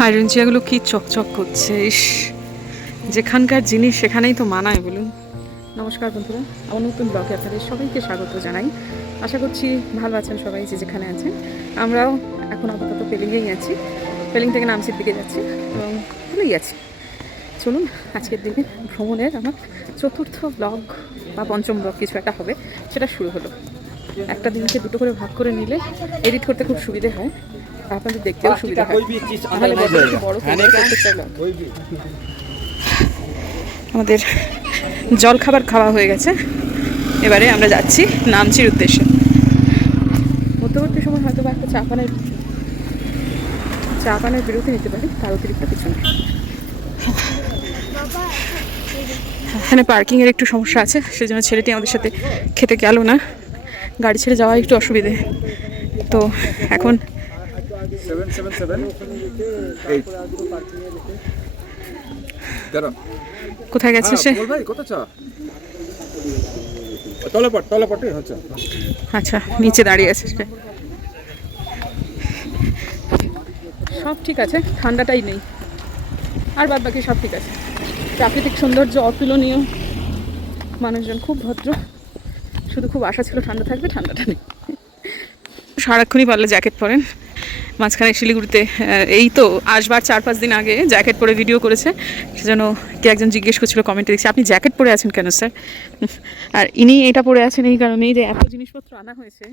Iron চেয়ারগুলো কি চকচক করছে, ইস! যেখানকার জিনিস সেখানেই তো মানায় বলুন। নমস্কার বন্ধুরা, আমার নতুন ব্লগে আপনাদের সবাইকে স্বাগত জানাই। আশা করছি ভালো আছেন সবাই, যে যেখানে আছেন। আমরাও এখন আপাতত পেলিংয়েই আছি, পেলিং থেকে নামচির দিকে যাচ্ছি এবং ভালোই আছি। চলুন, আজকের দিনে ভ্রমণের আমার চতুর্থ ব্লগ বা পঞ্চম ব্লগ কিছু একটা হবে, সেটা শুরু হলো। একটা দিনকে দুটো করে ভাগ করে নিলে এডিট করতে খুব সুবিধে হয়, আপনাদের দেখতেও সুবিধা হয়। তাহলে বড় আমাদের জল খাবার খাওয়া হয়ে গেছে, এবারে আমরা যাচ্ছি নামচির উদ্দেশ্যে। মধ্যবর্তী সময় হয়তো বা একটা চা পানের বিরতি নিতে পারি, তার অতিরিক্ত কিছু না। এখানে পার্কিংয়ের একটু সমস্যা আছে, সেজন্য ছেলেটি আমাদের সাথে খেতে গেল না। গাড়ি ছেড়ে যাওয়া একটু অসুবিধে, তো এখন কোথায় গেছে সে? আচ্ছা, নিচে দাঁড়িয়ে আছে সে। সব ঠিক আছে, ঠান্ডাটাই নেই, আর বাদ বাকি সব ঠিক আছে। প্রাকৃতিক সৌন্দর্য অতুলনীয়, মানুষজন খুব ভদ্র, শুধু খুব আশা ছিল ঠান্ডা থাকবে, ঠান্ডাটা নেই। সারাক্ষণই পারলে জ্যাকেট পরেন। মাঝখানে শিলিগুড়িতে এই তো আসবার 4-5 দিন আগে জ্যাকেট পরে ভিডিও করেছে, সেজন্য কে একজন জিজ্ঞেস করছিল কমেন্টে, দেখছি আপনি জ্যাকেট পরে আছেন কেন স্যার? আর ইনি এটা পরে আছেন এই কারণেই যে এত জিনিসপত্র আনা হয়েছে,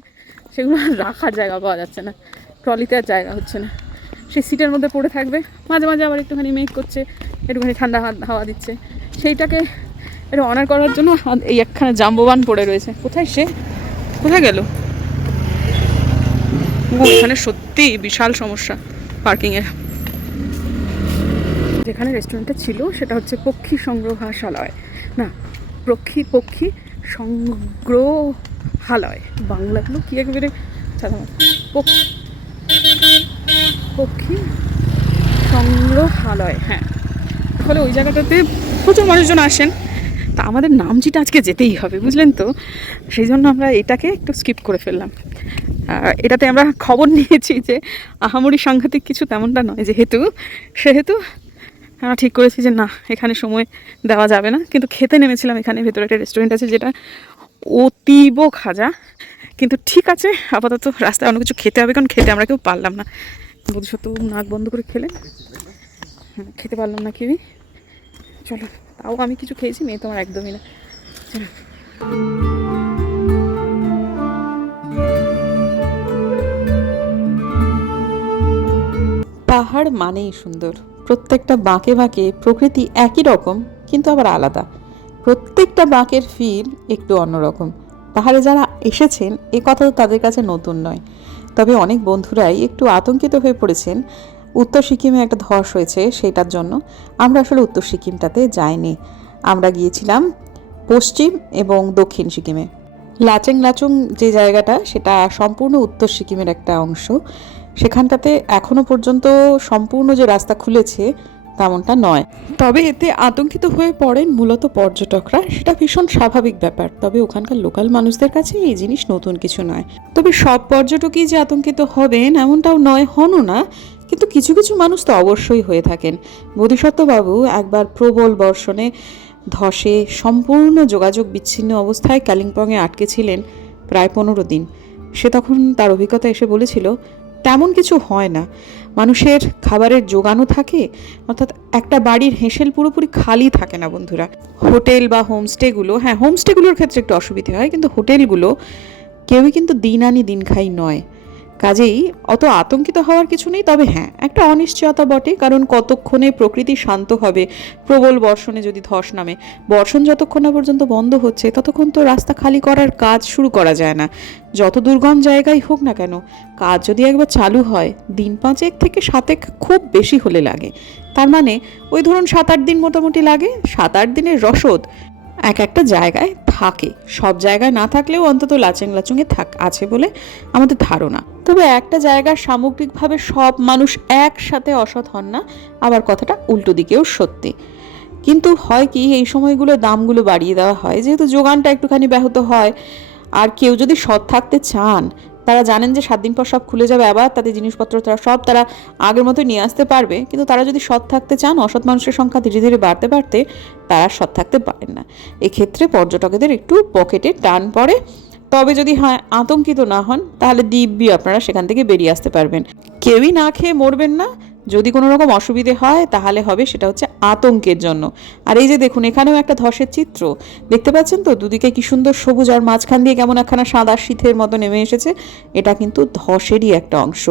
সেগুলো রাখার জায়গা পাওয়া যাচ্ছে না, ট্রলিতে আর জায়গা হচ্ছে না। সেই সিটের মধ্যে পড়ে থাকবে, মাঝে মাঝে আবার একটুখানি মেঘ করছে, একটুখানি ঠান্ডা হাওয়া দিচ্ছে, সেইটাকে একটু অনার করার জন্য এই একখানা জাম্বোবান পড়ে রয়েছে। কোথায় সে? কোথায় গেল? এখানে সত্যি বিশাল সমস্যা পার্কিংয়ের। যেখানে রেস্টুরেন্টটা ছিল সেটা হচ্ছে পক্ষী সংগ্রহালয়, না পক্ষী সংগ্রহালয়, বাংলাগুলো কি একেবারে পক্ষী সংগ্রহালয়। হ্যাঁ, ফলে ওই জায়গাটাতে প্রচুর মানুষজন আসেন, তা আমাদের নামচিটা আজকে যেতেই হবে, বুঝলেন তো। সেই জন্য আমরা এটাকে একটু স্কিপ করে ফেললাম। এটাতে আমরা খবর নিয়েছি যে আহামরি সাংঘাতিক কিছু তেমনটা নয়, সেহেতু আমরা ঠিক করেছি যে না, এখানে সময় দেওয়া যাবে না। কিন্তু খেতে নেমেছিলাম, এখানে ভেতরে একটা রেস্টুরেন্ট আছে যেটা অতীব খাজা, কিন্তু ঠিক আছে, আপাতত রাস্তায় অন্য কিছু খেতে হবে, কারণ খেতে আমরা কেউ পারলাম না। বোধসত্ত্ব নাক বন্ধ করে খেতে পারলাম না কেউই। চলো, তাও আমি কিছু খেয়েছি, মেয়ে তো আমার একদমই না। চলো। পাহাড় মানেই সুন্দর, প্রত্যেকটা বাঁকে বাঁকে প্রকৃতি একই রকম কিন্তু আবার আলাদা, প্রত্যেকটা বাঁকের ফিল একটু অন্যরকম। পাহাড়ে যারা এসেছেন এ কথা তো তাদের কাছে নতুন নয়, তবে অনেক বন্ধুরাই একটু আতঙ্কিত হয়ে পড়েছেন উত্তর সিকিমে একটা ধস হয়েছে সেটার জন্য। আমরা আসলে উত্তর সিকিমটাতে যাইনি, আমরা গিয়েছিলাম পশ্চিম এবং দক্ষিণ সিকিমে। লাচেং লাচুং যে জায়গাটা, সেটা সম্পূর্ণ উত্তর সিকিমের একটা অংশ। সেখানটাতে এখনো পর্যন্ত সম্পূর্ণ যে রাস্তা খুলেছে তেমনটা নয়, তবে এতে আতঙ্কিত হয়ে পড়েন মূলত পর্যটকরা, সেটা ভীষণ স্বাভাবিক ব্যাপার। তবে ওখানকার লোকাল মানুষদের কাছে এই জিনিস নতুন কিছু নয়। তবে সব পর্যটকই যে আতঙ্কিত হবেন এমনটাও নয়, হনও না, কিন্তু কিছু কিছু মানুষ তো অবশ্যই হয়ে থাকেন। বোধিসত্ত্ববাবু একবার প্রবল বর্ষণে ধসে সম্পূর্ণ যোগাযোগ বিচ্ছিন্ন অবস্থায় কালিম্পংয়ে আটকে ছিলেন প্রায় 15 দিন। সে তখন তার অভিজ্ঞতা এসে বলেছিল তেমন কিছু হয় না, মানুষের খাবারের জোগানও থাকে, অর্থাৎ একটা বাড়ির হেঁসেল পুরোপুরি খালি থাকে না বন্ধুরা। হোটেল বা হোমস্টেগুলো, হ্যাঁ হোমস্টেগুলোর ক্ষেত্রে একটু অসুবিধে হয়, কিন্তু হোটেলগুলো কেউই কিন্তু দিন আনি দিন খাই নয়, কাজেই অত আতঙ্কিত হওয়ার কিছু নেই। তবে হ্যাঁ, একটা অনিশ্চয়তা বটে, কারণ কতক্ষণে প্রকৃতি শান্ত হবে। প্রবল বর্ষণে যদি ধস নামে, বর্ষণ যতক্ষণ না পর্যন্ত বন্ধ হচ্ছে ততক্ষণ তো রাস্তা খালি করার কাজ শুরু করা যায় না, যত দুর্গম জায়গায় হোক না কেন। কাজ যদি একবার চালু হয়, দিন 5 থেকে 7 খুব বেশি হলে লাগে, তার মানে ওই ধরুন 7-8 দিন মোটামুটি লাগে। 7-8 দিনের রসদ এক একটা জায়গায় থাকে, সব জায়গায় না থাকলেও অন্তত লাচেং লাচুংয়ে আছে বলে আমাদের ধারণা। তবে একটা জায়গার সামগ্রিকভাবে সব মানুষ একসাথে অসৎ হন না, আবার কথাটা উল্টো দিকেও সত্যি। কিন্তু হয় কি, এই সময়গুলো দামগুলো বাড়িয়ে দেওয়া হয়, যেহেতু যোগানটা একটুখানি ব্যাহত হয়। আর কেউ যদি সৎ থাকতে চান তারা জানেন যে 7 দিন পর সব খুলে যাবে, আবার তাদের জিনিসপত্র তারা আগের মতোই নিয়ে আসতে পারবে, কিন্তু তারা যদি সৎ থাকতে চান, অসৎ মানুষের সংখ্যা ধীরে ধীরে বাড়তে বাড়তে তারা সৎ থাকতে পারেন না। এক্ষেত্রে পর্যটকদের একটু পকেটে টান পড়ে। তবে যদি আতঙ্কিত না হন, তাহলে দিব্যি আপনারা সেখান থেকে বেরিয়ে আসতে পারবেন। কেউই না খেয়ে মরবেন না। যদি কোনো রকম অসুবিধে হয় তাহলে হবে সেটা হচ্ছে আতঙ্কের জন্য। আর এই যে দেখুন, এখানেও একটা ধসের চিত্র দেখতে পাচ্ছেন তো, দুদিকে কি সুন্দর সবুজ, আর মাঝখান দিয়ে কেমন একখানা সাদা শীতের মতো নেমে এসেছে। এটা কিন্তু ধসেরই একটা অংশ।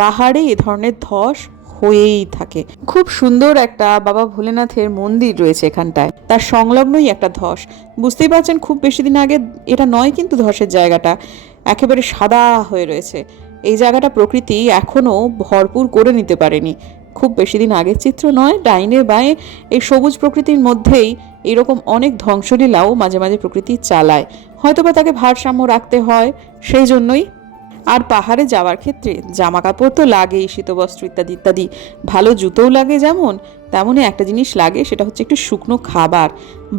পাহাড়ে এ ধরনের ধস হয়েই থাকে। খুব সুন্দর একটা বাবা ভোলেনাথের মন্দির রয়েছে এখানটায়, তার সংলগ্নই একটা ধস। বুঝতেই পারছেন খুব বেশি দিন আগে এটা নয় কিন্তু ধসের জায়গাটা একেবারে সাদা হয়ে রয়েছে। এই জায়গাটা প্রকৃতি এখনও ভরপুর করে নিতে পারেনি। খুব বেশি দিন আগের চিত্র নয়। ডাইনে বাঁয়ে এই সবুজ প্রকৃতির মধ্যেই এরকম অনেক ধ্বংসলীলাও মাঝে মাঝে প্রকৃতি চালায়, হয়তোবা তাকে ভারসাম্য রাখতে হয় সেই জন্যই। আর পাহাড়ে যাওয়ার ক্ষেত্রে জামা কাপড় তো লাগেই, শীতবস্ত্র ইত্যাদি ইত্যাদি। ভালো জুতোও লাগে যেমন, তেমনই একটা জিনিস লাগে, সেটা হচ্ছে একটু শুকনো খাবার।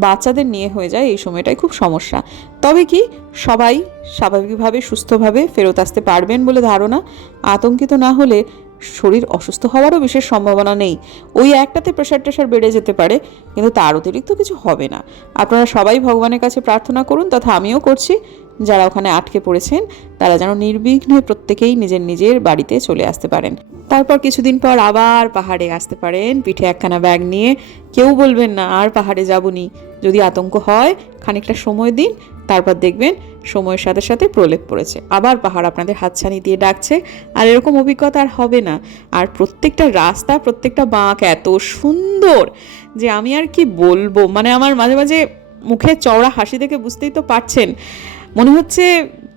বাচ্চাদের নিয়ে হয়ে যায় এই সময়টাই খুব সমস্যা। তবে কি সবাই স্বাভাবিকভাবে সুস্থভাবে ফেরত আসতে পারবেন বলে ধারণা। আতঙ্কিত না হলে শরীর অসুস্থ হওয়ারও বিশেষ সম্ভাবনা নেই। ওই একটাতে প্রেশার টেশার বেড়ে যেতে পারে, কিন্তু তার অতিরিক্ত কিছু হবে না। আপনারা সবাই ভগবানের কাছে প্রার্থনা করুন, তথা আমিও করছি, যারা ওখানে আটকে পড়েছেন তারা যেন নির্বিঘ্নে প্রত্যেকেই নিজের নিজের বাড়িতে চলে আসতে পারেন। তারপর কিছুদিন পর আবার পাহাড়ে আসতে পারেন পিঠে একখানা ব্যাগ নিয়ে। কেউ বলবেন না আর পাহাড়ে যাবনি। যদি আতঙ্ক হয় খানিকটা সময় দিন, তারপর দেখবেন সময়ের সাথে সাথে প্রলেপ পড়েছে, আবার পাহাড় আপনাদের হাতছানি দিয়ে ডাকছে। আর এরকম অভিজ্ঞতা আর হবে না। আর প্রত্যেকটা রাস্তা, প্রত্যেকটা বাঁক এত সুন্দর যে আমি আর কি বলবো। মানে আমার মাঝে মাঝে মুখে চওড়া হাসি দেখে বুঝতেই তো পারছেন, মনে হচ্ছে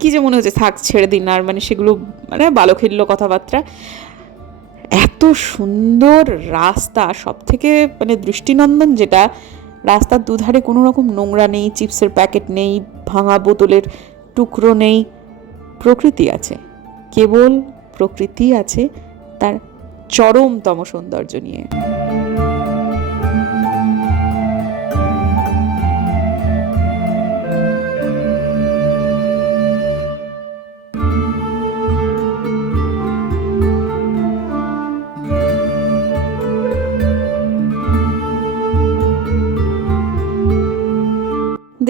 কি যে মনে হচ্ছে থাক ছেড়ে দিন, আর মানে সেগুলো মানে বালখিল্য কথাবার্তা। এত সুন্দর রাস্তা, সব থেকে মানে দৃষ্টিনন্দন যেটা, রাস্তার দুধারে কোনো রকম নোংরা নেই, চিপসের প্যাকেট নেই, ভাঙা বোতলের টুকরো নেই। প্রকৃতি আছে, কেবল প্রকৃতি আছে তার চরমতম সৌন্দর্য নিয়ে।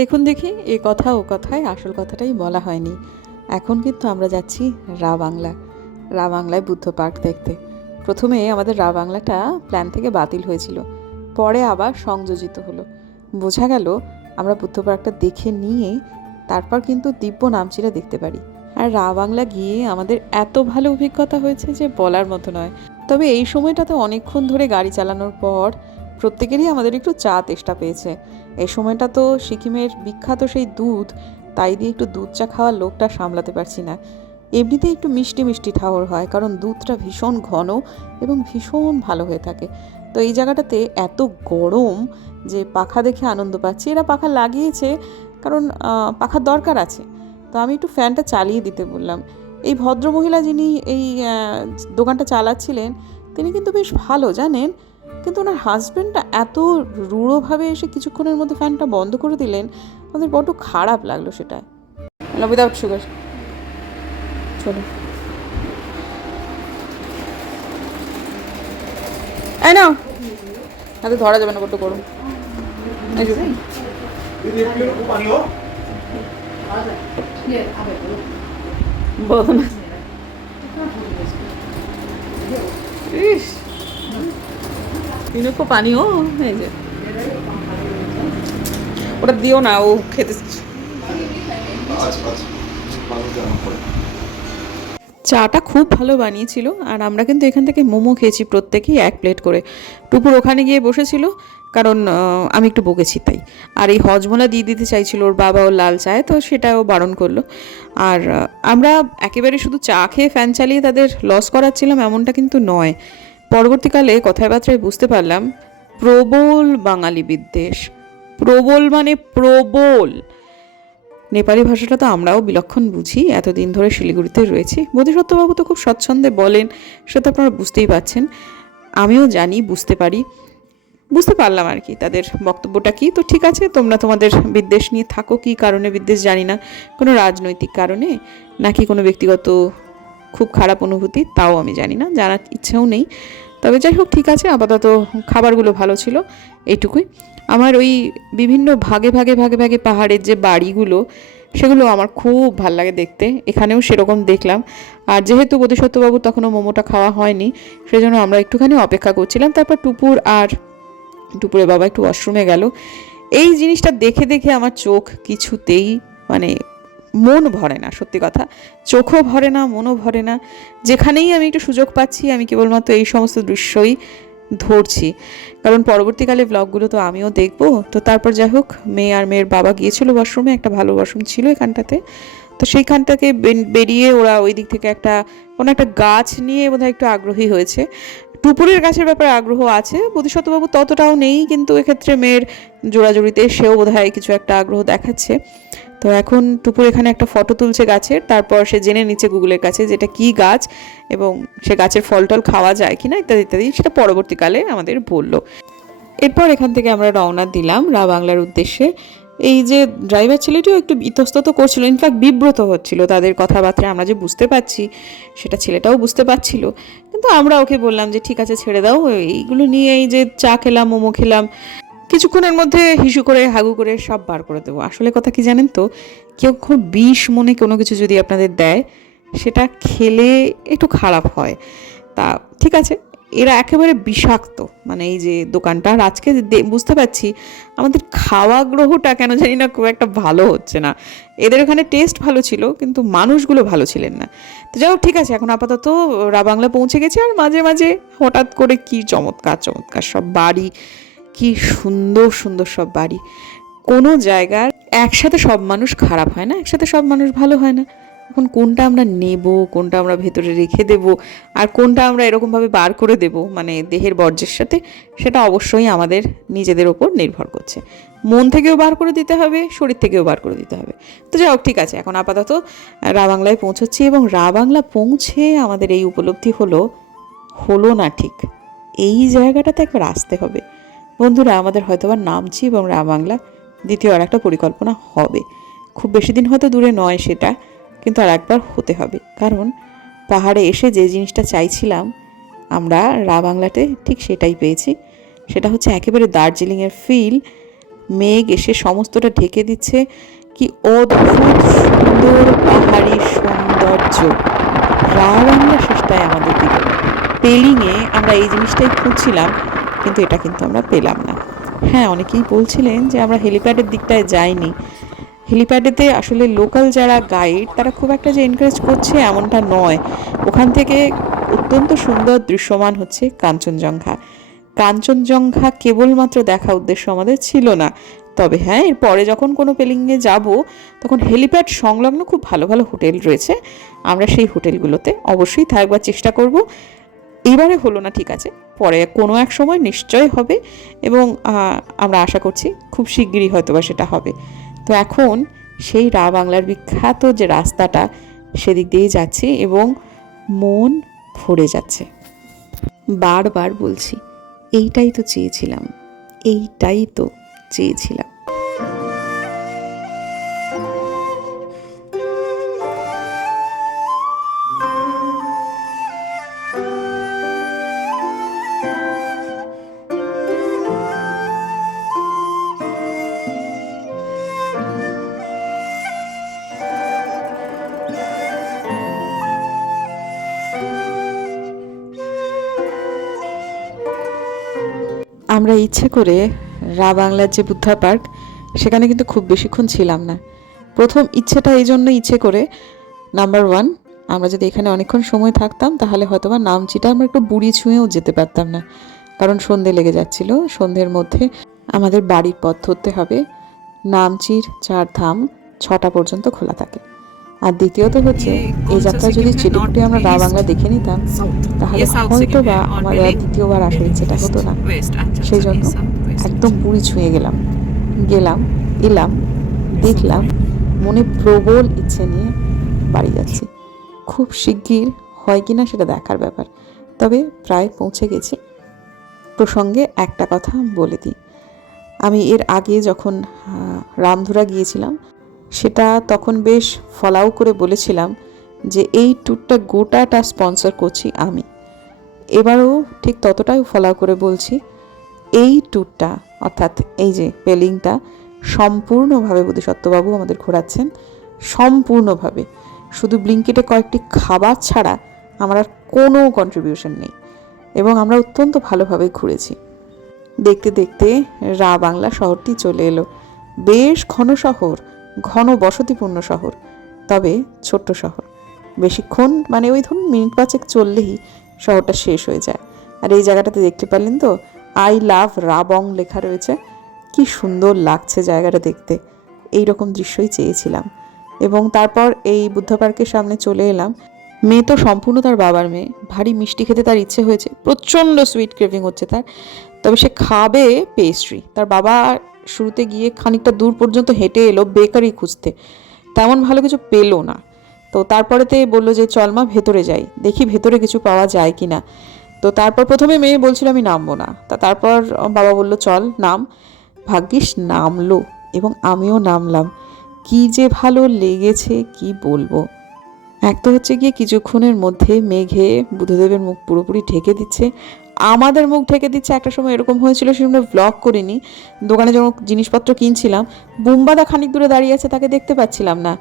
দেখুন দেখি, এ কথা ও কথায় আসল কথাটাই বলা হয়নি। এখন কিন্তু আমরা যাচ্ছি রা বাংলায় বুদ্ধ পার্ক দেখতে। প্রথমে আমাদের রা বাংলাটা প্ল্যান থেকে বাতিল হয়েছিল, পরে আবার সংযোজিত হলো। বোঝা গেল আমরা বুদ্ধ পার্কটা দেখে নিয়ে তারপর কিন্তু দিব্য নামচিরা দেখতে পারি। আর রা বাংলা গিয়ে আমাদের এত ভালো অভিজ্ঞতা হয়েছে যে বলার মতো নয়। তবে এই সময়টাতে অনেকক্ষণ ধরে গাড়ি চালানোর পর প্রত্যেকেরই আমাদের একটু চা তেষ্টা পেয়েছে। এই সময়টা তো সিকিমের বিখ্যাত সেই দুধ, তাই দিয়ে একটু দুধ চা খাওয়ার লোকটা সামলাতে পারছি না। এমনিতেই একটু মিষ্টি মিষ্টি ঠাওর হয়, কারণ দুধটা ভীষণ ঘন এবং ভীষণ ভালো হয়ে থাকে। তো এই জায়গাটাতে এত গরম যে পাখা দেখে আনন্দ পাচ্ছি। এরা পাখা লাগিয়েছে কারণ পাখার দরকার আছে, তো আমি একটু ফ্যানটা চালিয়ে দিতে বললাম। এই ভদ্রমহিলা যিনি এই দোকানটা চালাচ্ছিলেন তিনি কিন্তু বেশ ভালো জানেন, কিন্তু ওনার হাজব্যান্ডটা এত রূঢ়ভাবে এসে কিছুক্ষণের মধ্যে ফ্যানটা বন্ধ করে দিলেন, আমাদের বড্ড খারাপ লাগলো সেটা। উইদাউট সুগার চলো। এই নাও, হাতে ধরা যাবে না, বড্ড গরম। ইনুকো পানিও এই যে ওটা দিও না, ও খেতে। চাটা খুব ভালো বানিয়েছিল। আর আমরা কিন্তু এখান থেকে মোমো খেয়েছি প্রত্যেকেই 1 প্লেট করে। টুপুর ওখানে গিয়ে বসেছিল কারণ আমি একটু বকেছি তাই। আর এই হজমোলা দিয়ে দিতে চাইছিল ওর বাবা, ও লাল চায়, তো সেটাও বারণ করলো। আর আমরা একেবারে শুধু চা খেয়ে ফ্যান চালিয়ে তাদের লস করাচ্ছিলাম এমনটা কিন্তু নয়। পরবর্তীকালে কথাবার্তায় বুঝতে পারলাম প্রবল বাঙালি বিদ্বেষ। প্রবল মানে প্রবল। নেপালি ভাষাটা তো আমরাও বিলক্ষণ বুঝি, এতদিন ধরে শিলিগুড়িতে রয়েছি। বোধিসত্ত্ববাবু তো খুব স্বচ্ছন্দে বলেন, সেটা আপনারা বুঝতেই পারছেন। আমিও জানি, বুঝতে পারি। বুঝতে পারলাম আর কি তাদের বক্তব্যটা কি। তো ঠিক আছে, তোমরা তোমাদের বিদ্বেষ নিয়ে থাকো, কী কারণে বিদ্বেষ জানি না, কোনো রাজনৈতিক কারণে নাকি কোনো ব্যক্তিগত খুব খারাপ অনুভূতি, তাও আমি জানি না, জানার ইচ্ছেও নেই। তবে যাই হোক, ঠিক আছে, আপাতত খাবারগুলো ভালো ছিল, এইটুকুই। আমার ওই বিভিন্ন ভাগে ভাগে ভাগে ভাগে পাহাড়ের যে বাড়িগুলো, সেগুলো আমার খুব ভাল লাগে দেখতে। এখানেও সেরকম দেখলাম। আর যেহেতু বোধিসত্ত্ববাবু তখনও মোমোটা খাওয়া হয়নি, সেজন্য আমরা একটুখানি অপেক্ষা করছিলাম। তারপর টুপুরে বাবা একটু ওয়াশরুমে গেল। এই জিনিসটা দেখে দেখে আমার চোখ কিছুতেই, মানে মন ভরে না, সত্যি কথা, চোখও ভরে না, মনও ভরে না। যেখানেই আমি একটু সুযোগ পাচ্ছি আমি কেবলমাত্র এই সমস্ত দৃশ্যই ধরছি, কারণ পরবর্তীকালে ব্লগগুলো তো আমিও দেখবো। তো তারপর যাই হোক, মেয়ে আর মেয়ের বাবা গিয়েছিল ওয়াশরুমে, একটা ভালো ওয়াশরুম ছিল এখানটাতে। তো সেইখানটাকে বেরিয়ে ওরা ওই দিক থেকে কোনো একটা গাছ নিয়ে বোধহয় একটু আগ্রহী হয়েছে। টুপুরের গাছের ব্যাপারে আগ্রহ আছে, বোধিসত্ত্ববাবু ততটাও নেই, কিন্তু এক্ষেত্রে মেয়ের জোড়াজুড়িতে সেও বোধহয় কিছু একটা আগ্রহ দেখাচ্ছে। তো এখন টুপুর এখানে একটা ফটো তুলছে গাছের, তারপর সে জেনে নিচ্ছে গুগলের কাছে যেটা কী গাছ এবং সে গাছের ফল টল খাওয়া যায় কিনা ইত্যাদি ইত্যাদি, সেটা পরবর্তীকালে আমাদের বললো। এরপর এখান থেকে আমরা রওনা দিলাম রা বাংলার উদ্দেশ্যে। এই যে ড্রাইভার ছেলেটিও একটু ইতস্তত করছিল, ইনফ্যাক্ট বিব্রত হচ্ছিল তাদের কথাবার্তা আমরা যে বুঝতে পারছি, সেটা ছেলেটাও বুঝতে পারছিল। কিন্তু আমরা ওকে বললাম যে ঠিক আছে, ছেড়ে দাও, এইগুলো নিয়ে এই যে চা খেলাম, মোমো খেলাম, কিছুক্ষণের মধ্যে হিসু করে হাগু করে সব বার করে দেবো। আসলে কথা কি জানেন তো, কেউ খুব বিষ মনে কোনো কিছু যদি আপনাদের দেয়, সেটা খেলে একটু খারাপ হয়। তা ঠিক আছে, এরা একেবারে বিষাক্ত, মানে এই যে দোকানটা, আর আজকে বুঝতে পারছি আমাদের খাওয়া গ্রহটা কেন জানি না খুব একটা ভালো হচ্ছে না। এদের ওখানে টেস্ট ভালো ছিল, কিন্তু মানুষগুলো ভালো ছিলেন না। তো যাই হোক, ঠিক আছে, এখন আপাতত রা বাংলা পৌঁছে গেছে। আর মাঝে মাঝে হঠাৎ করে কি চমৎকার চমৎকার সব বাড়ি, কি সুন্দর সুন্দর সব বাড়ি। কোনো জায়গার একসাথে সব মানুষ খারাপ হয় না, একসাথে সব মানুষ ভালো হয় না। এখন কোনটা আমরা নেব, কোনটা আমরা ভেতরে রেখে দেব, আর কোনটা আমরা এরকমভাবে বার করে দেব, মানে দেহের বর্জ্যের সাথে, সেটা অবশ্যই আমাদের নিজেদের ওপর নির্ভর করছে। মন থেকেও বার করে দিতে হবে, শরীর থেকেও বার করে দিতে হবে। তো যাই হোক, ঠিক আছে, এখন আপাতত রা বাংলায় পৌঁছচ্ছি। এবং রা বাংলা পৌঁছে আমাদের এই উপলব্ধি হলো না ঠিক, এই জায়গাটাতে একবার আসতে হবে। বন্ধুরা, আমাদের হয়তোবা নামছি এবং রা বাংলা দ্বিতীয় আর একটা পরিকল্পনা হবে। খুব বেশি দিন হয়তো দূরে নয় সেটা, কিন্তু আর একবার হতে হবে। কারণ পাহাড়ে এসে যে জিনিসটা চাইছিলাম আমরা রা বাংলাতে, ঠিক সেটাই পেয়েছি। সেটা হচ্ছে একেবারে দার্জিলিংয়ের ফিল। মেঘ এসে সমস্তটা ঢেকে দিচ্ছে, কি অদ্ভুত সুন্দর পাহাড়ি সৌন্দর্য। রা বাংলা শেষটায় আমাদের দিকে পেলিংয়ে আমরা এই জিনিসটাই খুঁজছিলাম, কিন্তু এটা কিন্তু আমরা পেলাম না। হ্যাঁ, অনেকেই বলছিলেন যে আমরা হেলিপ্যাডের দিকটায় যাইনি। হেলিপ্যাডেতে আসলে লোকাল যারা গাইড, তারা খুব একটা যে এনকারেজ করছে এমনটা নয়। ওখান থেকে অত্যন্ত সুন্দর দৃশ্যমান হচ্ছে কাঞ্চনজঙ্ঘা। কাঞ্চনজঙ্ঘা কেবলমাত্র দেখা উদ্দেশ্য আমাদের ছিল না। তবে হ্যাঁ, এরপরে যখন কোনো পেলিংয়ে যাব, তখন হেলিপ্যাড সংলগ্ন খুব ভালো ভালো হোটেল রয়েছে, আমরা সেই হোটেলগুলোতে অবশ্যই থাকবার চেষ্টা করব। এবারে হলো না, ঠিক আছে, পরে কোনো এক সময় নিশ্চয় হবে, এবং আমরা আশা করছি খুব শিগগিরই হয়তোবা সেটা হবে। তো এখন সেই রা বাংলার বিখ্যাত যে রাস্তাটা, সেদিক দিয়েই যাচ্ছি এবং মন ভরে যাচ্ছে। বারবার বলছি, এইটাই তো চেয়েছিলাম, এইটাই তো চেয়েছিলাম। আমরা ইচ্ছে করে রা বাংলার যে বুদ্ধা পার্ক, সেখানে কিন্তু খুব বেশিক্ষণ ছিলাম না। প্রথম ইচ্ছেটা এই জন্য ইচ্ছে করে, নাম্বার 1, আমরা যদি এখানে অনেকক্ষণ সময় থাকতাম তাহলে হয়তোবা নামচিটা আমরা একটু বুড়ি ছুঁয়েও যেতে পারতাম না, কারণ সন্ধে লেগে যাচ্ছিল। সন্ধ্যের মধ্যে আমাদের বাড়ির পথ ধরতে হবে। নামচির 4 ধাম 6টা পর্যন্ত খোলা থাকে। আর দ্বিতীয়ত হচ্ছে, এই যাত্রা যদি চিলিপুটি আমরা রা বাংলা দেখে নিতাম, তাহলে হয়তো বা আমাদের আর দ্বিতীয়বার আসার ইচ্ছেটা হতো না। সেই জন্য একদম বুড়ি ছুঁয়ে গেলাম, এলাম, দেখলাম, মনে প্রবল ইচ্ছে নিয়ে বাড়ি যাচ্ছি। খুব শিগগির হয় কিনা সেটা দেখার ব্যাপার, তবে প্রায় পৌঁছে গেছি। প্রসঙ্গে একটা কথা বলে দিই, আমি এর আগে যখন রামধুরা গিয়েছিলাম সেটা তখন বেশ ফলাও করে বলেছিলাম যে এই ট্যুরটা গোটাটা স্পন্সর করছি আমি। এবারও ঠিক ততটাই ফলাও করে বলছি, এই ট্যুরটা অর্থাৎ এই যে পেলিংটা সম্পূর্ণভাবে বোধিসত্ত্ববাবু আমাদের ঘোরাচ্ছেন, সম্পূর্ণভাবে। শুধু ব্লিঙ্কিটে কয়েকটি খাবার ছাড়া আমার আর কোনো কন্ট্রিবিউশন নেই, এবং আমরা অত্যন্ত ভালোভাবে ঘুরেছি। দেখতে দেখতে বাংলা শহরটি চলে এলো। বেশ ঘন শহর, ঘন বসতিপূর্ণ শহর, তবে ছোট্ট শহর। বেশিক্ষণ মানে ওই ধরুন মিনিট 5 চললেই শহরটা শেষ হয়ে যায়। আর এই জায়গাটাতে দেখতে পারলেন তো, আই লাভ রাবং লেখা রয়েছে। কি সুন্দর লাগছে জায়গাটা দেখতে, এই রকম দৃশ্যই চেয়েছিলাম। এবং তারপর এই বুদ্ধ পার্কের সামনে চলে এলাম। মেয়ে তো সম্পূর্ণ তার বাবার মেয়ে, ভারী মিষ্টি খেতে তার ইচ্ছে হয়েছে, প্রচণ্ড সুইট ক্রেভিং হচ্ছে তার। তবে সে খাবে পেস্ট্রি। তার বাবা শুরুতে গিয়ে খানিকটা দূর পর্যন্ত হেঁটে এলো বেকারি খুঁজতে, তেমন ভালো কিছু পেলো না। তো তারপরেতে বললো যে চল মা ভেতরে যাই, দেখি ভেতরে কিছু পাওয়া যায় কি না। তো তারপর প্রথমে মেয়ে বলছিল আমি নামবো না, তারপর বাবা বলল চল নাম। ভাগ্যিস নামলো, এবং আমিও নামলাম। কি যে ভালো লেগেছে কি বলবো। এক তো হচ্ছে গিয়ে কিছুক্ষণের মধ্যে মেঘে বুদ্ধদেবের মুখ পুরোপুরি ঢেকে দিচ্ছে, আমাদের মুখ ঢেকে দিচ্ছে। একটা সময় এরকম হয়েছিল, সেখানে ব্লগ করিনি, দোকানে যখন জিনিসপত্র কিনছিলাম বুম্বাদা খানিক দূরে দাঁড়িয়ে আছে, তাকে দেখতে পাচ্ছিলাম না।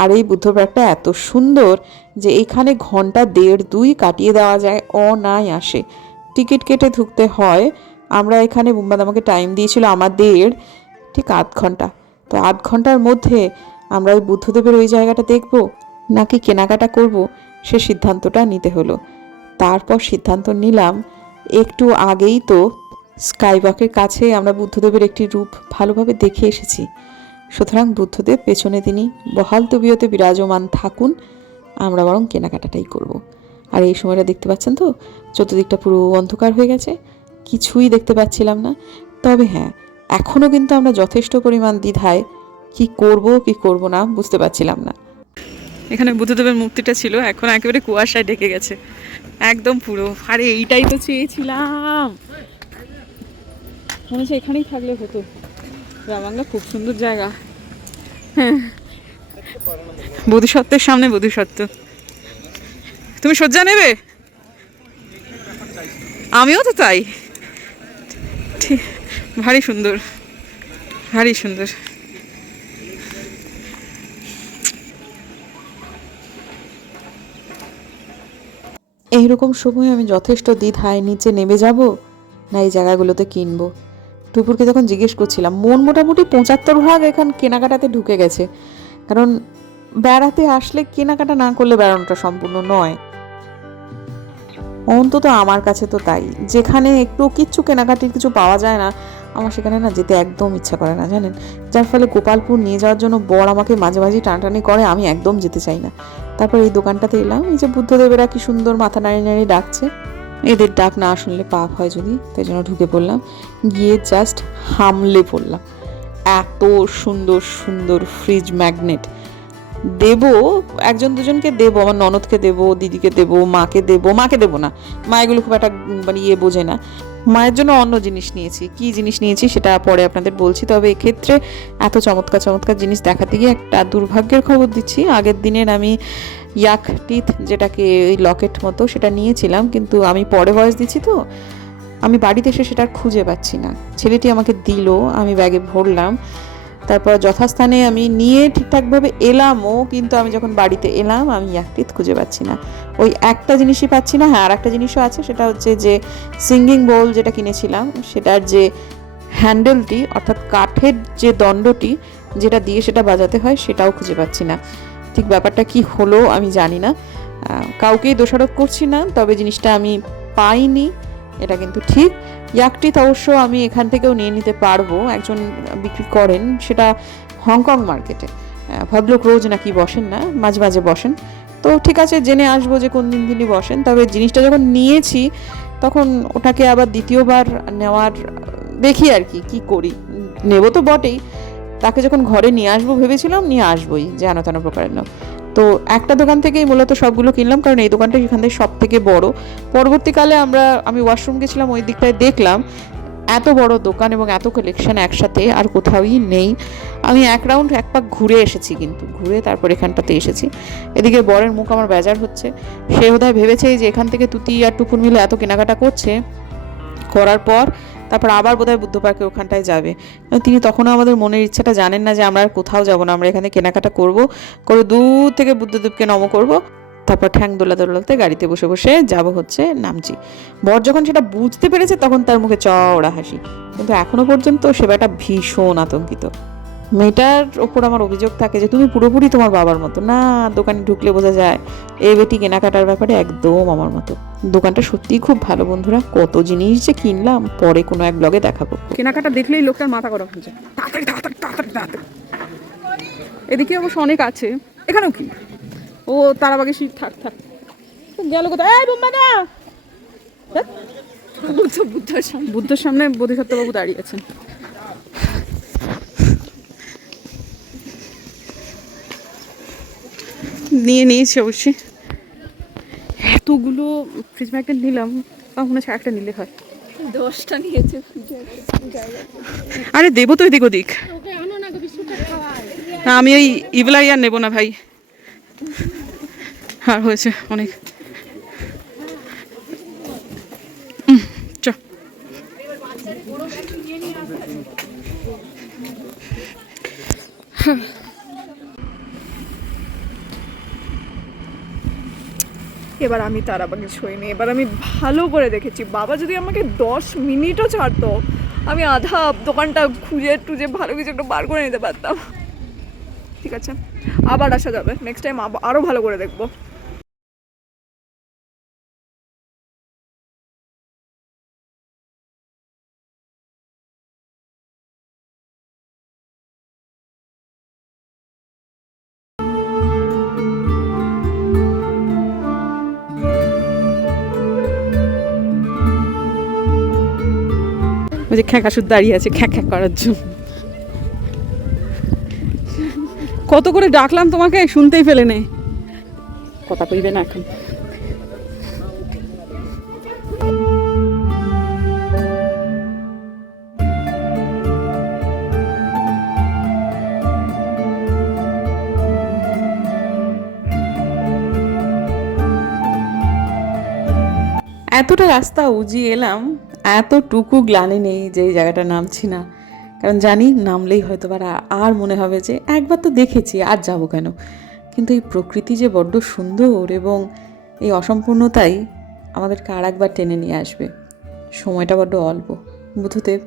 আর এই বুদ্ধ পার্কটা এত সুন্দর যে এইখানে ঘন্টা 1.5-2 কাটিয়ে দেওয়া যায়, অনায়াসে। টিকিট কেটে ঢুকতে হয়। আমরা এখানে বুম্বাদা আমাকে টাইম দিয়েছিল আমাদের ঠিক 8 ঘন্টা। তো 8 ঘন্টার মধ্যে আমরা ওই বুদ্ধদেবের ওই জায়গাটা দেখবো নাকি কেনাকাটা করব, সে সিদ্ধান্তটা নিতে হলো। তারপর সিদ্ধান্ত নিলাম, একটু আগেই তো স্কাইওয়াকের কাছে আমরা বুদ্ধদেবের একটি রূপ ভালোভাবে দেখে এসেছি, সুতরাং বুদ্ধদেব পেছনে তিনি বহাল তবিয়তে বিরাজমান থাকুন, আমরা বরং কেনাকাটাটাই করব। আর এই সময়টা দেখতে পাচ্ছেন তো, চতুর্দিকটা পুরো অন্ধকার হয়ে গেছে, কিছুই দেখতে পাচ্ছিলাম না। তবে হ্যাঁ, এখনও কিন্তু আমরা যথেষ্ট পরিমাণ দ্বিধায়, কি করব না বুঝতে পারছিলাম না। এখানে বুদ্ধদেবের মূর্তিটা ছিল, এখন একেবারে কুয়াশায় ঢেকে গেছে একদম পুরো। আরে এইটাই তো চেয়েছিলাম, মনে হচ্ছে এখানেই থাকলে হতো। রাবাংলা খুব সুন্দর জায়গা। হ্যাঁ, বোধিসত্ত্বের সামনে বোধিসত্ত্ব। তুমি শয্যা নেবে? আমিও তো তাই। ঠিক, ভারী সুন্দর, ভারী সুন্দর। এইরকম সময় আমি যথেষ্ট দ্বিধায় নিচে নেমে যাব না এই জায়গাগুলোতে কিনবো। টুপুরকে তখন জিজ্ঞেস করছিলাম, মন মোটামুটি 75% এখন কেনাকাটাতে ঢুকে গেছে, কারণ বেড়াতে আসলে কেনাকাটা না করলে বেড়ানোটা সম্পূর্ণ নয়। অন্তত আমার কাছে তো তাই, যেখানে একটু কিচ্ছু কেনাকাটির কিছু পাওয়া যায় না, আমার সেখানে না যেতে একদম ইচ্ছা করে না জানেন। যার ফলে গোপালপুর নিয়ে যাওয়ার জন্য বর আমাকে মাঝে মাঝে টানাটানি করে, আমি একদম যেতে চাই না। তারপর এই দোকানটাতে এলাম, এই যে বুদ্ধদেবেরা কি সুন্দর মাথা নাড়ি নাড়ি ডাকছে, এদের ডাক না শুনলে পাপ হয় যদি, তাই জন্য ঢুকে পড়লাম। গিয়ে জাস্ট হামলে পড়লাম। এত সুন্দর সুন্দর ফ্রিজ ম্যাগনেট দেবো, একজন দুজনকে দেবো, আমার ননদকে দেবো, দিদিকে দেবো, মাকে দেবো। মাকে দেবো না, মা এগুলো খুব একটা মানে বোঝে না। মায়ের জন্য অন্য জিনিস নিয়েছি, কি জিনিস নিয়েছি সেটা পরে আপনাদের বলছি। তবে এক্ষেত্রে এত চমৎকার চমৎকার জিনিস দেখাতে গিয়ে একটা দুর্ভাগ্যের খবর দিচ্ছি। আগের দিনের আমি ইয়াক টিথ, যেটাকে ওই লকেট মতো, সেটা নিয়েছিলাম, কিন্তু আমি পরে ভয়েস দিচ্ছি তো আমি বাড়িতে এসে সেটা খুঁজে পাচ্ছি না। ছেলেটি আমাকে দিল, আমি ব্যাগে ভরলাম, তারপর যথাস্থানে আমি নিয়ে ঠিকঠাকভাবে এলামও, কিন্তু আমি যখন বাড়িতে এলাম আমি ইয়াক টিথ খুঁজে পাচ্ছি না। ওই একটা জিনিসই পাচ্ছি না। হ্যাঁ, আর একটা জিনিসও আছে, সেটা হচ্ছে যে সিঙ্গিং বোল যেটা কিনেছিলাম, সেটার যে হ্যান্ডেলটি অর্থাৎ কাঠের যে দণ্ডটি যেটা দিয়ে সেটা বাজাতে হয়, সেটাও খুঁজে পাচ্ছি না। ঠিক ব্যাপারটা কি হলো আমি জানি না, কাউকেই দোষারোপ করছি না, তবে জিনিসটা আমি পাইনি এটা কিন্তু ঠিক। ইয়াকটিত অবশ্য আমি এখান থেকেও নিয়ে নিতে পারবো, একজন বিক্রি করেন, সেটা হংকং মার্কেটে। ভদ্রলোক রোজ নাকি বসেন না, মাঝে মাঝে বসেন। তো ঠিক আছে, জেনে আসবো যে কোন দিন তিনি বসেন। তবে জিনিসটা যখন নিয়েছি তখন ওটাকে আবার দ্বিতীয়বার নেওয়ার দেখি আর কি করি। নেব তো বটেই, তাকে যখন ঘরে নিয়ে আসবো ভেবেছিলাম, নিয়ে আসবোই যেন তেন প্রকারের না। তো একটা দোকান থেকেই মূলত সবগুলো কিনলাম, কারণ এই দোকানটা এখান থেকে সব থেকে বড়। পরবর্তীকালে আমি ওয়াশরুম গেছিলাম, ওই দিকটায় দেখলাম এত বড় দোকান এবং এত কালেকশন একসাথে আর কোথাওই নেই। আমি এক পাক ঘুরে এসেছি, কিন্তু ঘুরে তারপর এখানটাতে এসেছি। এদিকে বরের মুখ আমার বেজার হচ্ছে, সে বোধহয় ভেবেছে যে এখান থেকে তুতি আর টুকুর মিলে এত কেনাকাটা করার পর তারপর আবার বোধহয় বুদ্ধ পার্কে ওখানটায় যাবে। তিনি তখনও আমাদের মনের ইচ্ছাটা জানেন না যে আমরা আর কোথাও যাবো না, আমরা এখানে কেনাকাটা করে দূর থেকে বুদ্ধদেবকে নম করব, তারপর ঠ্যাং দোলাতে গাড়িতে বসে বসে যাব হচ্ছে নামচি। বর যখন সেটা বুঝতে পেরেছে তখন তার মুখে চওড়া হাসি, কিন্তু এখনো পর্যন্ত সেবাটা ভীষণ আতঙ্কিত। মেয়েটার ওপর আমার অভিযোগ থাকে যে তুমি পুরোপুরি তোমার বাবার মতো না, দোকানে ঢুকলে বোঝা যায় এই বেটি কেনাকাটার ব্যাপারে একদম আমার মতো। দোকানটা সত্যিই খুব ভালো বন্ধুরা, কত জিনিস যে কিনলাম পরে কোনো এক ব্লগে দেখাবো। কেনাকাটা দেখলেই লোকটার মাথা গরম হয়ে যায়, তাড়াতাড়ি তাড়াতাড়ি তাড়াতাড়ি তাড়াতাড়ি। এদিকে অবশ্য অনেক আছে, এখানেও কি ও তারাবাগে শীত থাক গেল কোথায়? এই বোম্বাদা, বুদ্ধর সামনে বোধিসত্ত্ববাবু দাঁড়িয়ে আছেন। নিয়েছি অবশ্যই, এতগুলো ফ্রিজ ম্যাগনেট নিলাম, তাও মনে হচ্ছে একটা নিলে হয়। 10টা নিয়েছে। আরে দেবো তো এদিক ওদিক, না আমি ওই ইভলাই আর নেবো না ভাই, আর হয়েছে অনেক। চ এবার আমি তারাবাগে ছুঁইনি, এবার আমি ভালো করে দেখেছি। বাবা যদি আমাকে 10 মিনিটও ছাড়তো, আমি আধা দোকানটা খুঁজে ভালো কিছু একটা বার করে নিতে পারতাম। ঠিক আছে, আবার আসা যাবে, নেক্সট টাইম আরও ভালো করে দেখবো। ওই যে খ্যাঁকা শুধু দাঁড়িয়ে আছে খ্যাঁক করার জন্য। কত করে ডাকলাম তোমাকে, শুনতেই পেলে নে, কথা কইবে না এখন। এতটা রাস্তা উজিয়ে এলাম, এতটুকু গ্লানি নেই যে এই জায়গাটা নামছি না, কারণ জানি নামলেই হয়তো আর মনে হবে যে একবার তো দেখেছি আর যাব কেন। কিন্তু এই প্রকৃতি যে বড্ড সুন্দর এবং এই অসম্পূর্ণতাই আমাদেরকে আর একবার টেনে নিয়ে আসবে। সময়টা বড্ড অল্প, বুদ্ধদেব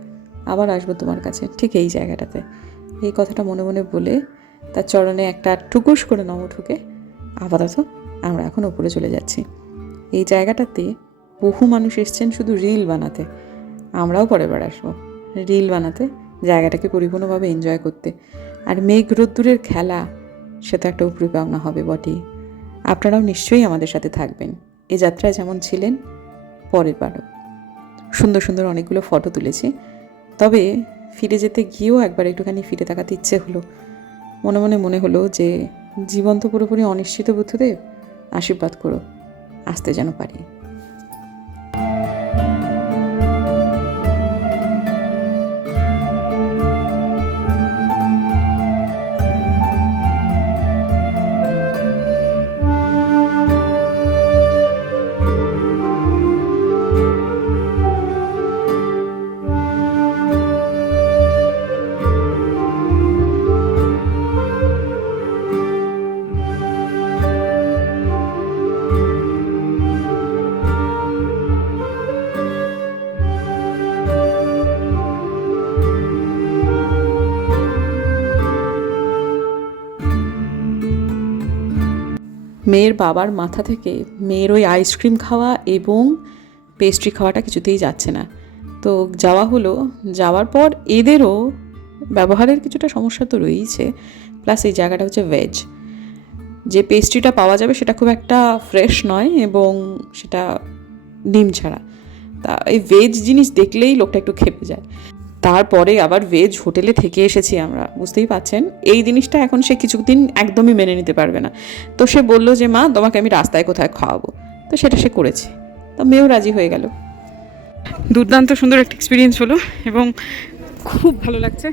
আবার আসবো তোমার কাছে ঠিক এই জায়গাটাতে। এই কথাটা মনে মনে বলে তার চরণে একটা টুকুস করে নম ঠুকে আপাতত আমরা এখন উপরে চলে যাচ্ছি। এই জায়গাটাতে বহু মানুষ এসছেন শুধু রিল বানাতে, আমরাও পরের বার আসবো রিল বানাতে, জায়গাটাকে পরিপূর্ণভাবে এনজয় করতে। আর মেঘ রোদ্দুরের খেলা, সে তো একটা উপরি পাওনা হবে বটেই। আপনারাও নিশ্চয়ই আমাদের সাথে থাকবেন এ যাত্রায়, যেমন ছিলেন পরের বারও। সুন্দর সুন্দর অনেকগুলো ফটো তুলেছি, তবে ফিরে যেতে গিয়েও একবার একটুখানি ফিরে তাকাতে ইচ্ছে হলো। মনে হলো যে জীবন তো পুরোপুরি অনিশ্চিত বুদ্ধদেব, আশীর্বাদ করো আসতে যেন পারি। মেয়ের বাবার মাথা থেকে মেয়ের ওই আইসক্রিম খাওয়া এবং পেস্ট্রি খাওয়াটা কিছুতেই যাচ্ছে না। তো যাওয়া হলো, যাওয়ার পর এদেরও ব্যবহারের কিছুটা সমস্যা তো রয়েছে, প্লাস এই জায়গাটা হচ্ছে ভেজ। যে পেস্ট্রিটা পাওয়া যাবে সেটা খুব একটা ফ্রেশ নয় এবং সেটা ডিম ছাড়া। তা এই ভেজ জিনিস দেখলেই লোকটা একটু খেপে যায়। তারপরে আবার ভেজ হোটেলে থেকে এসেছি আমরা, বুঝতেই পাচ্ছেন এই জিনিসটা এখন সে কিছুদিন একদমই মেনে নিতে পারবে না। তো সে বলল যে মা তোমাকে আমি রাস্তায় কোথায় খাওয়াবো, তো সেটা সে করেছে, তো মেয়েও রাজি হয়ে গেল। দুর্দান্ত সুন্দর একটা এক্সপিরিয়েন্স হলো এবং খুব ভালো লাগছে।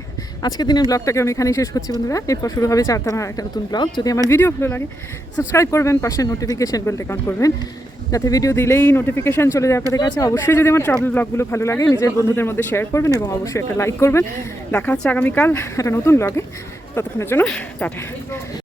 আজকের দিনের ব্লগটাকে আমি এখানেই শেষ করছি বন্ধুরা। এরপর শুরু হবে চারধামার একটা নতুন ব্লগ। যদি আমার ভিডিও ভালো লাগে সাবস্ক্রাইব করবেন, পাশে নোটিফিকেশন বেলটা অন করবেন, যাতে ভিডিও দিলেই নোটিফিকেশান চলে যায় আপনাদের কাছে। অবশ্যই যদি আমার ট্রাভেল ব্লগগুলো ভালো লাগে নিজের বন্ধুদের মধ্যে শেয়ার করবেন এবং অবশ্যই একটা লাইক করবেন। দেখা হচ্ছে আগামীকাল একটা নতুন ব্লগে। ততক্ষণের জন্য টাটা।